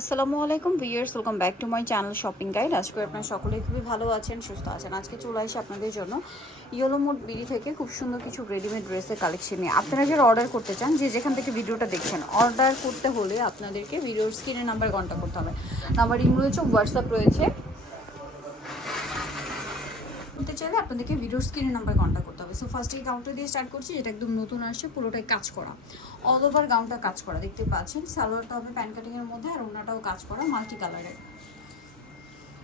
আসসালামু আলাইকুম viewers, welcome back to my channel shopping guide. আজকে আপনারা সকলেই খুবই ভালো আছেন, সুস্থ আছেন। আজকে চলে আসি আপনাদের জন্য ইয়েলো মোড বিডি থেকে খুব সুন্দর কিছু রেডিমেড ড্রেসের কালেকশন নিয়ে। আপনারা যারা অর্ডার করতে চান, যে যেখান থেকে ভিডিওটা দেখছেন, অর্ডার করতে হলে আপনাদেরকে ভিডিওর স্ক্রিনের নাম্বার কন্ট্যাক্ট করতে হবে। নাম্বার ইমেল রয়েছে, হোয়াটসঅ্যাপ রয়েছে। করতে চাইলে আপনাদেরকে ভিডিওর স্ক্রিনের নাম্বার কন্ট্যাক্ট করতে হবে। সো ফার্স্ট এই গাউনটা দিয়ে স্টার্ট করছি, যেটা একদম নতুন আসছে, পুরোটাই কাজ করা, অল ওভার গাউনটা কাজ করা দেখতে পাচ্ছেন। সালোয়ারটা হবে প্যান কাটিংয়ের মধ্যে, আর ওনাটাও কাজ করা মাল্টি কালারের।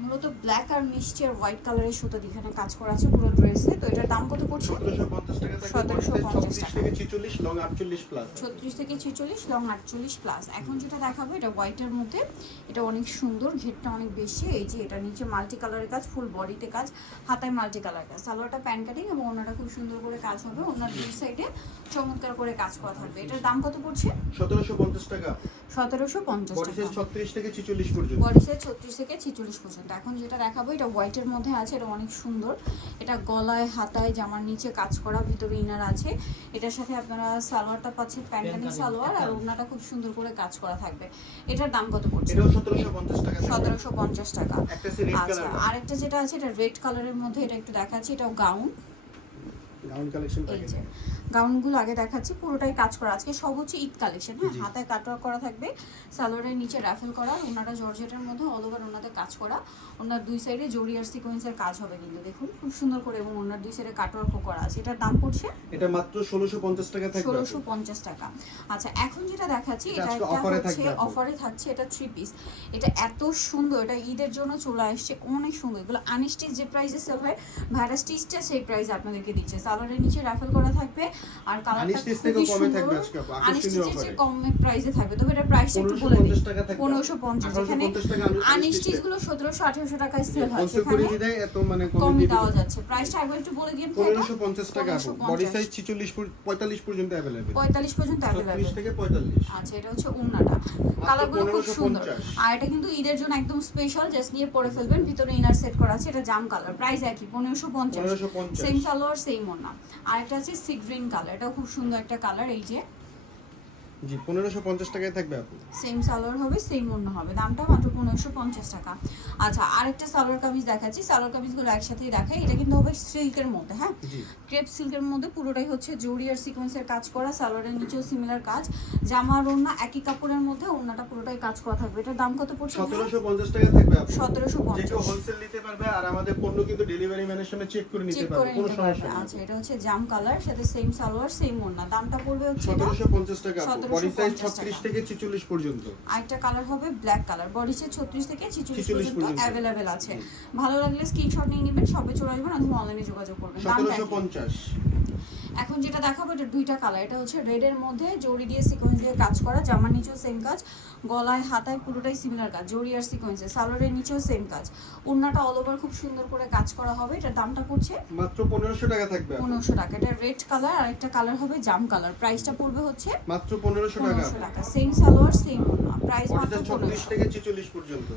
মূলত ব্ল্যাক আর মিষ্টি আর হোয়াইট কালারের সুতো এখানে কাজ করা আছে পুরো ড্রেসে। তো এটার দাম কত পড়ছে? 1750 টাকা থেকে 1750 টাকা। 46 লং 48 প্লাস। 36 থেকে 46 লং 48 প্লাস। এখন যেটা দেখাবো এটা হোয়াইটের মধ্যে, এটা অনেক সুন্দর, ঘেরটা অনেক বেশি। এই যে এটা নিচে মাল্টি কালারের কাজ, ফুল বডিতে কাজ, হাতায় মাল্টি কালার কাজ। সালোয়ারটা প্যান কাটিং এবং ওনাটা খুব সুন্দর করে কাজ হবে। ওনার দুই সাইডে চমৎকার করে কাজ করা থাকবে। এটার দাম কত পড়ছে? 1750 টাকা। 1750 বডি সাইজ টাকা। 36 থেকে 46 পর্যন্ত। বডি সাইজ 36 থেকে 46 পর্যন্ত। এখন যেটা দেখাবো এটা হোয়াইটের মধ্যে আছে, এটা অনেক সুন্দর। এটা গলায়, হাতায়, জামার নিচে কাজ করা, ভিতরে ইনার আছে। এটার সাথে আপনারা সালোয়ারটা পাচ্ছেন প্যান্ট কাটিং সালোয়ার, আর ওড়নাটা খুব সুন্দর করে কাজ করা থাকবে। এটার দাম কত পড়ছে? এটাও 1750 টাকা। 1750 টাকা। একটা সি রেড আচ্ছা, কালার। আরেকটা যেটা আছে এটা রেড কালারের মধ্যে, এটা একটু দেখাচ্ছি। এটাও গাউন। গাউন কালেকশন এই প্যাকেজ। যে গাউনগুলো আগে দেখাচ্ছি, পুরোটাই কাজ করা। আজকে সব হচ্ছে ঈদ কালেকশন। হ্যাঁ, হাতায় কাটওয়ার্ক করা থাকবে, সালোয়ারের নিচে রাফেল করা, ওনাটা জর্জেটের মধ্যে অল ওভার ওনাতে কাজ করা। ওনার দুই সাইডে জরি আর সিকোয়েন্সের কাজ হবে কিন্তু দেখুন খুব সুন্দর করে, এবং ওনার দুই সাইডে কাটওয়ার্কও করা আছে। এটার দাম পড়ছে এটা মাত্র 1650 টাকা থাকবে। 1650 টাকা। আচ্ছা, এখন যেটা দেখাচ্ছি এটা আজকে একটা অফারে হচ্ছে থাকবে। অফারে থাকছে, এটা 3 পিস। এটা এত সুন্দর, এটা ঈদের জন্য চলে আসছে, অনেক সুন্দর। এগুলো আনস্টিচ যে প্রাইসে সেল হয়, ভাইরাস স্টিচটা সেই প্রাইসে আপনাদেরকে দিচ্ছে। সালোয়ারের নিচে রাফেল করা থাকবে, আর কালারটা আনস্টিচ থেকে খুবই কমে সুন্দর। থাকবে আজকে আপু, আকর্ষণীয় আনস্টিচের অফারে। চেয়ে কমে প্রাইসে থাকবে, তবে এটা প্রাইসটা একটু বলে দিই। 1550 টাকা থাকবে। 1550। এখানে 1850 টাকা আনস্টিচ গুলো 1700-1800 টাকায় সেল হয়, কনসেপ্ট করে সেখানে দিই এত মানে কমে দেওয়া যাচ্ছে। প্রাইসটা একবার একটু বলে দিন। 1550 টাকা আপু। 1550 বডি সাইজ 45 পর্যন্ত अवेलेबल। 45 পর্যন্ত अवेलेबल। 36 থেকে 45। আচ্ছা, এটা হচ্ছে ওড়নাটা, কালারগুলো খুব সুন্দর। 1550। আর এটা কিন্তু ঈদের জন্য একদম স্পেশাল, জাস্ট নিয়ে পরে ফেলবেন। ভিতরে ইনার সেট করা আছে, এটা জাম কালার, প্রাইস একই 1550। 1550। সেম সালোয়ার সেম ওড়না। আর একটা আছে সি গ্রিন কালার, এটাও খুব সুন্দর একটা কালার। এই যে জি 1550 টাকায় থাকবে আপু। সেম সালোয়ার হবে, সেম ওড়না হবে, দামটা মাত্র 1550 টাকা। আচ্ছা, আরেকটা সালোয়ার কামিজ দেখাচ্ছি। সালোয়ার কামিজগুলো একসাথেই দেখাই। এটা কিন্তু হবে সিল্কের মধ্যে, হ্যাঁ, জি ক্রেপ সিল্কের মধ্যে, পুরোটাই হচ্ছে জরি আর সিকোয়েন্সের কাজ করা। সালোয়ারের নিচেও সিমিলার কাজ, জামার ওড়না একই কাপড়ের মধ্যে, ওড়নাটা পুরোটাই কাজ করা থাকবে। এটার দাম কত পড়ছে? 1750 টাকা থাকবে আপু। 1750। যে কেউ হোলসেল নিতে পারবে, আর আমাদের পণ্য কিন্তু ডেলিভারি ম্যানের সামনে চেক করে নিতে চেক পারবে, করে কোনো নিতে পারবে। সমস্যা নেই। আচ্ছা, এটা হচ্ছে জাম কালার, সাথে সেম সালোয়ার সেম ওড়না, দামটা পড়বে হচ্ছে 1750 টাকা আপু। বডি সাইজ 1750 36 থেকে 46 পর্যন্ত। আরেকটা কালার হবে ব্ল্যাক কালার, বডি সাইজ 36 থেকে 46 পর্যন্ত পর্যন্ত अवेलेबल আছে। ভালো লাগলে স্ক্রিনশট নিয়ে নেবেন, সবে চলে আসবেন অথবা অনলাইনে যোগাযোগ করবেন। দামটা একই। 1750। এখন যেটা দেখাবো এটা দুইটা কালার। এটা হচ্ছে রেড এর মধ্যে জরি দিয়ে সিকোয়েন্স দিয়ে কাজ করা, জামার নিচেও সেম কাজ, গলায় হাতায় পুরোটাই সিমিলার কাজ, জরি আর সিকোয়েন্সে। সালোয়ারের নিচেও সেম কাজ, ওড়নাটা অল ওভার খুব সুন্দর করে কাজ করা হবে। এটার দামটা পড়ছে মাত্র 1500 টাকা থাকবে আপু। 1500 টাকা। এটা রেড কালার, আর একটা কালার হবে জাম কালার, প্রাইসটা পড়বে হচ্ছে মাত্র 1500 টাকা। 1500 টাকা। সেম সালোয়ার সেম ওড়না, প্রাইস বডি মাত্র সাইজ 36 1500। থেকে 46 পর্যন্ত।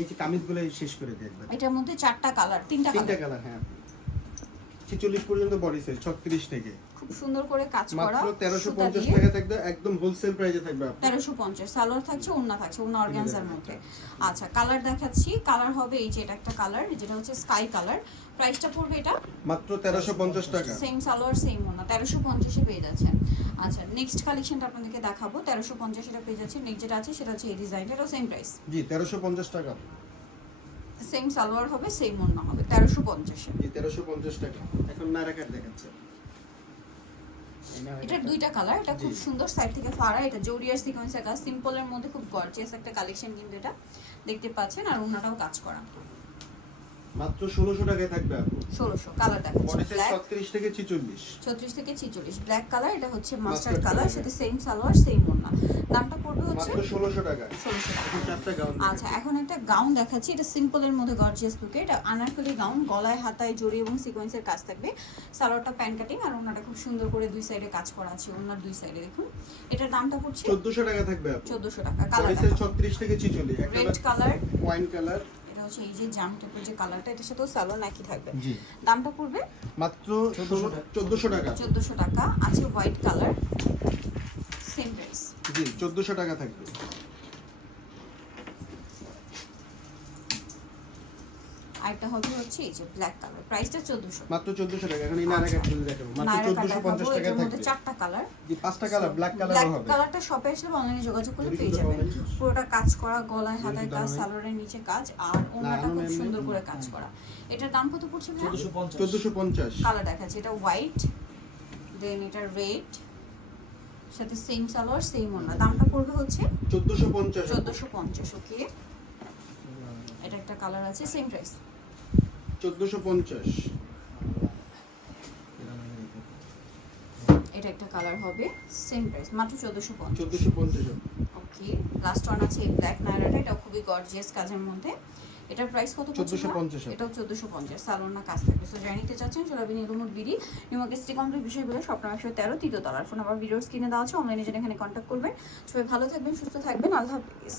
এই যে কামিজগুলো শেষ করে দিই একবার। এটার মধ্যে চারটা কালার, তিনটা তিনটা কালার, কালার, হ্যাঁ 46 পর্যন্ত বডি সাইজ, 36 থেকে। খুব সুন্দর করে কাজ করা। মাত্র 1350 সুতা দিয়ে টাকা থাকবে, একদম হোলসেল প্রাইসে থাকবে আপু। 1350। সালোয়ার থাকছে, ওড়না থাকছে, ওড়না অর্গানজার মধ্যে। আচ্ছা, কালার দেখাচ্ছি। কালার হবে এই যে এটা একটা কালার, যেটা হচ্ছে স্কাই কালার, প্রাইসটা পড়বে এটা মাত্র 1350 টাকা। সেম সালোয়ার সেম ওড়না, 1350 এ পেয়ে যাচ্ছেন। আচ্ছা, নেক্সট কালেকশনটা আপনাদেরকে দেখাবো। 1350 এটা পেয়ে যাচ্ছে। নেক্সট যেটা আছে সেটা হচ্ছে এই ডিজাইনটা, এটাও সেম প্রাইস, জি 1350 টাকা। সেম সালোয়ার হবে, সেম ওড়না হবে, 1350 এ। জি 1350 টাকা। এখন নায়রা কাট দেখাচ্ছে। এটার দুইটা কালার, এটা খুব সুন্দর, সাইড থেকে ফাড়া, এটা জরি আর সিকোয়েন্সের কাজ, সিম্পলের মধ্যে খুব গর্জিয়াস একটা কালেকশন কিন্তু এটা দেখতে পাচ্ছেন। আর ওড়নাটাও কাজ করা, মাত্র 1600 টাকায় থাকবে আপু। 1600। কালার দেখাচ্ছি বডি সাইজ ব্ল্যাক, 36 থেকে 46। 36 থেকে 46, ব্ল্যাক কালার। এটা হচ্ছে মাস্টার্ড Mustard কালার, color। সাথে সেম সালোয়ার সেম ওড়না, দামটা পড়বে হচ্ছে মাত্র 1600 টাকা। 1600 টাকা। এখন চারটা গাউন। আচ্ছা, এখন একটা গাউন দেখাচ্ছি। এটা সিম্পলের মধ্যে গর্জিয়াস লুকে, এটা আনারকলি গাউন, গলায় হাতায় জড়ি এবং সিকোয়েন্সের কাজ থাকবে। সালোয়ারটা প্যান কাটিং, আর ওড়নাটা খুব সুন্দর করে দুই সাইডে কাজ করা আছে, ওড়নার দুই সাইডে দেখুন। এটার দামটা পড়ছে 1400 টাকা থাকবে আপু। 1400 টাকা। কালার বডি সাইজ 36 থেকে 46। একটা রেড কালার, ওয়াইন কালার। এটা হচ্ছে এই যে জাম টাইপের যে কালারটা, এটার সাথেও সালোয়ার নাকি থাকবে। জি দামটা পড়বে মাত্র 1400 টাকা। 1400 টাকা। আছে হোয়াইট কালার, সেম প্রাইস। জি 1400 টাকা থাকবে। আরেকটা হবে হচ্ছে এই যে ব্ল্যাক কালার, প্রাইসটা 1400। মাত্র 1400 টাকা। এখন এই নায়রা কাট গুলো দেখাবো মাত্র নায়রা কাট 1450 দেখাবো, টাকা এটার মধ্যে থাকবে। 4টা কালার, জি 5টা কালার, ব্ল্যাক কালারও ব্ল্যাক হবে। কালারটা শপে আসলে অনলাইনে যোগাযোগ করলে পেয়ে যাবেন। পুরোটা কাজ করা, গলায় হাতায় কাজ, সালোয়ারের নিচে কাজ, আর ওনাটা খুব সুন্দর করে কাজ করা। এটার দাম কত পড়ছে ভাই? 1450। কালার দেখাচ্ছে, এটা হোয়াইট, দেন এটা রেড, সাথে সেম সালোয়ার সেম ওড়না। দামটা পড়বে হচ্ছে 1450। 1450। ওকে, এটা একটা কালার আছে, সেম প্রাইস 1450। এটা একটা কালার হবে, সেম প্রাইস মাত্র 1450। 1450। ওকে, লাস্ট ওয়ান আছে এই ব্ল্যাক নায়রাটা, এটা খুবই গর্জিয়াস কাজের মধ্যে। এটার প্রাইস কত পড়ছে? 1450। এটাও 1450। সালোয়ার না কাজ থাকবে। সো যারা নিতে চাচ্ছেন চলে আসবেন নীলমুর বিডি নিউমার্কেট সিটি কমপ্লেক্স বিষয়গুলো স্বপ্ন 113 তৃতীয় তলার। ফোন নাম্বার ভিডিওর স্ক্রিনে দেওয়া আছে, অনলাইনে জন্য এখানে কন্ট্যাক্ট করবেন। সবাই ভালো থাকবেন, সুস্থ থাকবেন, আল্লাহ হাফেজ।